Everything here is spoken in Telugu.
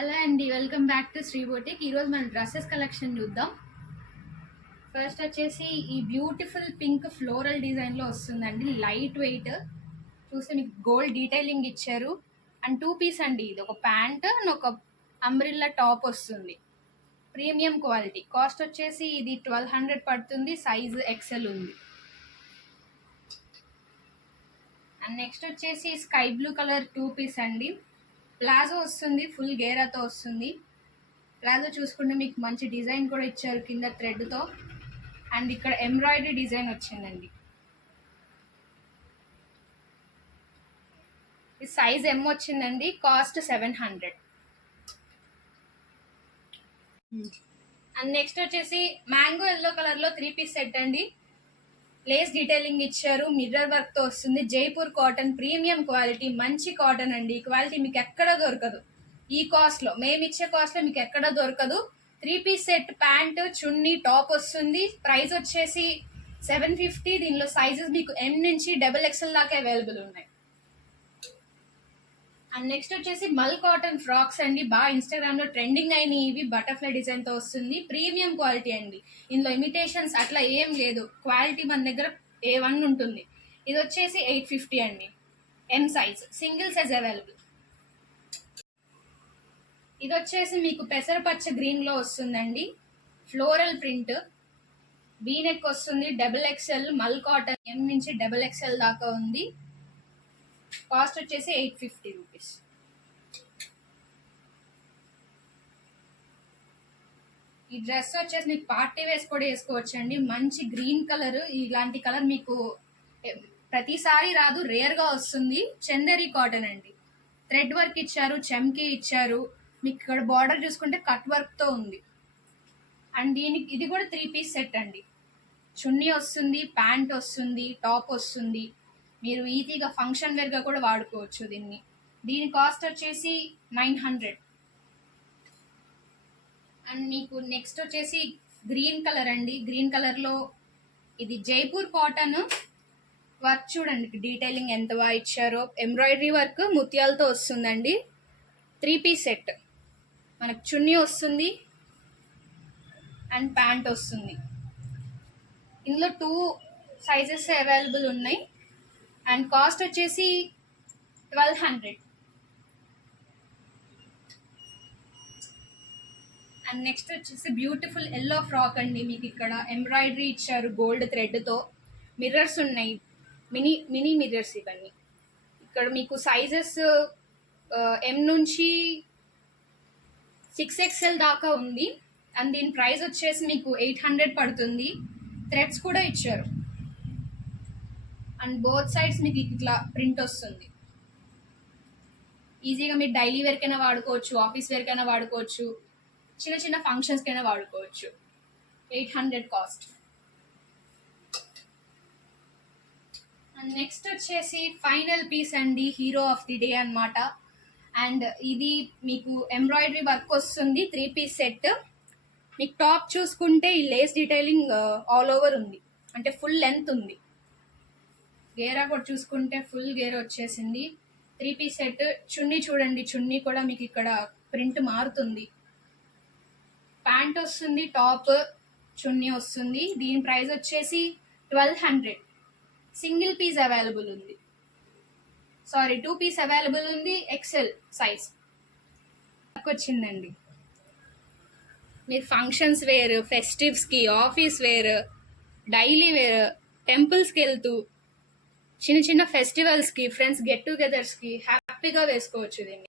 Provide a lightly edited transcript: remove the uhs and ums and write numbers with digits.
హలో అండి, welcome back to Sri boutique. ఈరోజు మన డ్రెస్సెస్ కలెక్షన్ చూద్దాం. ఫస్ట్ వచ్చేసి ఈ బ్యూటిఫుల్ పింక్ ఫ్లోరల్ డిజైన్లో వస్తుందండి. లైట్ వెయిట్ చూస్తే మీకు గోల్డ్ డీటెయిలింగ్ ఇచ్చారు. అండ్ 2 పీస్ అండి. ఇది ఒక ప్యాంట్ అండ్ ఒక అంబ్రిల్లా టాప్ వస్తుంది. Premium quality. కాస్ట్ వచ్చేసి ఇది 1200 పడుతుంది. సైజ్ ఎక్సెల్ ఉంది. అండ్ నెక్స్ట్ వచ్చేసి స్కై బ్లూ కలర్ 2 పీస్ అండి. ప్లాజో వస్తుంది, ఫుల్ గేరాతో వస్తుంది. ప్లాజో చూసుకుంటే మీకు మంచి డిజైన్ కూడా ఇచ్చారు కింద థ్రెడ్తో. అండ్ ఇక్కడ ఎంబ్రాయిడరీ డిజైన్ వచ్చిందండి. ఈ సైజ్ ఎమ్ వచ్చిందండి. కాస్ట్ 700. అండ్ నెక్స్ట్ వచ్చేసి మ్యాంగో ఎల్లో కలర్లో 3 పీస్ సెట్ అండి. లేస్ డీటెయిలింగ్ ఇచ్చారు, మిర్రర్ వర్క్ తో వస్తుంది. జైపూర్ కాటన్, ప్రీమియం క్వాలిటీ, మంచి కాటన్ అండి. ఈ క్వాలిటీ మీకు ఎక్కడ దొరకదు. ఈ కాస్ట్ లో, మేము ఇచ్చే కాస్ట్ లో మీకు ఎక్కడ దొరకదు. 3 పీస్ సెట్, ప్యాంట్, చున్నీ, టాప్ వస్తుంది. ప్రైస్ వచ్చేసి 750. దీనిలో సైజెస్ మీకు M నుంచి XXL దాకా అవైలబుల్ ఉన్నాయి. అండ్ నెక్స్ట్ వచ్చేసి మల్ కాటన్ ఫ్రాక్స్ అండి. బాగా ఇన్స్టాగ్రామ్ లో ట్రెండింగ్ అయిన ఇవి బటర్ఫ్లై డిజైన్ తో వస్తుంది. ప్రీమియం క్వాలిటీ అండి. ఇందులో ఇమిటేషన్స్ అట్లా ఏం లేదు. క్వాలిటీ మన దగ్గర A1 ఉంటుంది. ఇది వచ్చేసి 850 అండి. M size, single size available. ఇది వచ్చేసి మీకు పెసరపచ్చ గ్రీన్ లో వస్తుందండి. ఫ్లోరల్ ప్రింట్, వీనెక్ వస్తుంది. XXL మల్ కాటన్, M నుంచి XXL దాకా ఉంది. కాస్ట్ వచ్చేసి 850 రూపీస్. ఈ డ్రెస్ వచ్చేసి మీకు పార్టీ వేస్ కూడా వేసుకోవచ్చు అండి. మంచి గ్రీన్ కలర్. ఇలాంటి కలర్ మీకు ప్రతిసారి రాదు, రేర్ గా వస్తుంది. చందేరి కాటన్ అండి. థ్రెడ్ వర్క్ ఇచ్చారు, చెమ్కీ ఇచ్చారు. మీకు ఇక్కడ బార్డర్ చూసుకుంటే కట్ వర్క్ తో ఉంది. అండ్ దీనికి ఇది కూడా 3 పీస్ సెట్ అండి. చున్నీ వస్తుంది, ప్యాంట్ వస్తుంది, టాప్ వస్తుంది. మీరు ఈజీగా ఫంక్షన్ వేర్ గా కూడా వాడుకోవచ్చు దీన్ని. దీని కాస్ట్ వచ్చేసి 900. అండ్ మీకు నెక్స్ట్ వచ్చేసి గ్రీన్ కలర్ అండి. గ్రీన్ కలర్ లో ఇది జైపూర్ కాటన్. వర్క్ చూడండి, డీటెయిలింగ్ ఎంత బాగా ఇచ్చారో. ఎంబ్రాయిడరీ వర్క్ ముత్యాలతో వస్తుందండి. 3 పీస్ సెట్. మనకు చున్నీ వస్తుంది అండ్ ప్యాంట్ వస్తుంది. ఇందులో 2 సైజెస్ అవైలబుల్ ఉన్నాయి. అండ్ కాస్ట్ వచ్చేసి 1200. అండ్ నెక్స్ట్ వచ్చేసి బ్యూటిఫుల్ ఎల్లో ఫ్రాక్ అండి. మీకు ఇక్కడ ఎంబ్రాయిడరీ ఇచ్చారు గోల్డ్ థ్రెడ్తో. మిర్రర్స్ ఉన్నాయి, మినీ మినీ మిర్రర్స్ ఇవన్నీ. ఇక్కడ మీకు సైజెస్ M నుంచి 6XL దాకా ఉంది. అండ్ దీని ప్రైస్ వచ్చేసి మీకు 800 పడుతుంది. థ్రెడ్స్ కూడా ఇచ్చారు. అండ్ బోత్ సైడ్స్ మీకు ఇట్లా ప్రింట్ వస్తుంది. ఈజీగా మీరు డైలీ వేర్కైనా వాడుకోవచ్చు, ఆఫీస్ వేర్కైనా వాడుకోవచ్చు, చిన్న చిన్న ఫంక్షన్స్కైనా వాడుకోవచ్చు. 800 కాస్ట్. అండ్ నెక్స్ట్ వచ్చేసి ఫైనల్ పీస్ అండి. హీరో ఆఫ్ ది డే అనమాట. అండ్ ఇది మీకు ఎంబ్రాయిడరీ వర్క్ వస్తుంది. 3 పీస్ సెట్. మీకు టాప్ చూసుకుంటే ఈ లేస్ డీటెయిలింగ్ ఆల్ ఓవర్ ఉంది, అంటే ఫుల్ లెంత్ ఉంది. గేరా కూడా చూసుకుంటే ఫుల్ గేర్ వచ్చేసింది. 3 పీస్ సెట్. చున్నీ చూడండి, చున్నీ కూడా మీకు ఇక్కడ ప్రింట్ మారుతుంది. ప్యాంట్ వస్తుంది, టాప్, చున్నీ వస్తుంది. దీని ప్రైస్ వచ్చేసి 1200. సింగిల్ పీస్ అవైలబుల్ ఉంది. 2 పీస్ అవైలబుల్ ఉంది. XL సైజ్ వచ్చిందండి. మీరు ఫంక్షన్స్ వేర్, ఫెస్టివ్స్కి, ఆఫీస్ వేర్, డైలీ వేర్, టెంపుల్స్కి వెళ్తూ, చిన్న చిన్న ఫెస్టివల్స్కి, ఫ్రెండ్స్ గెట్ టుగెదర్స్కి హ్యాపీగా వేసుకోవచ్చు దీన్ని.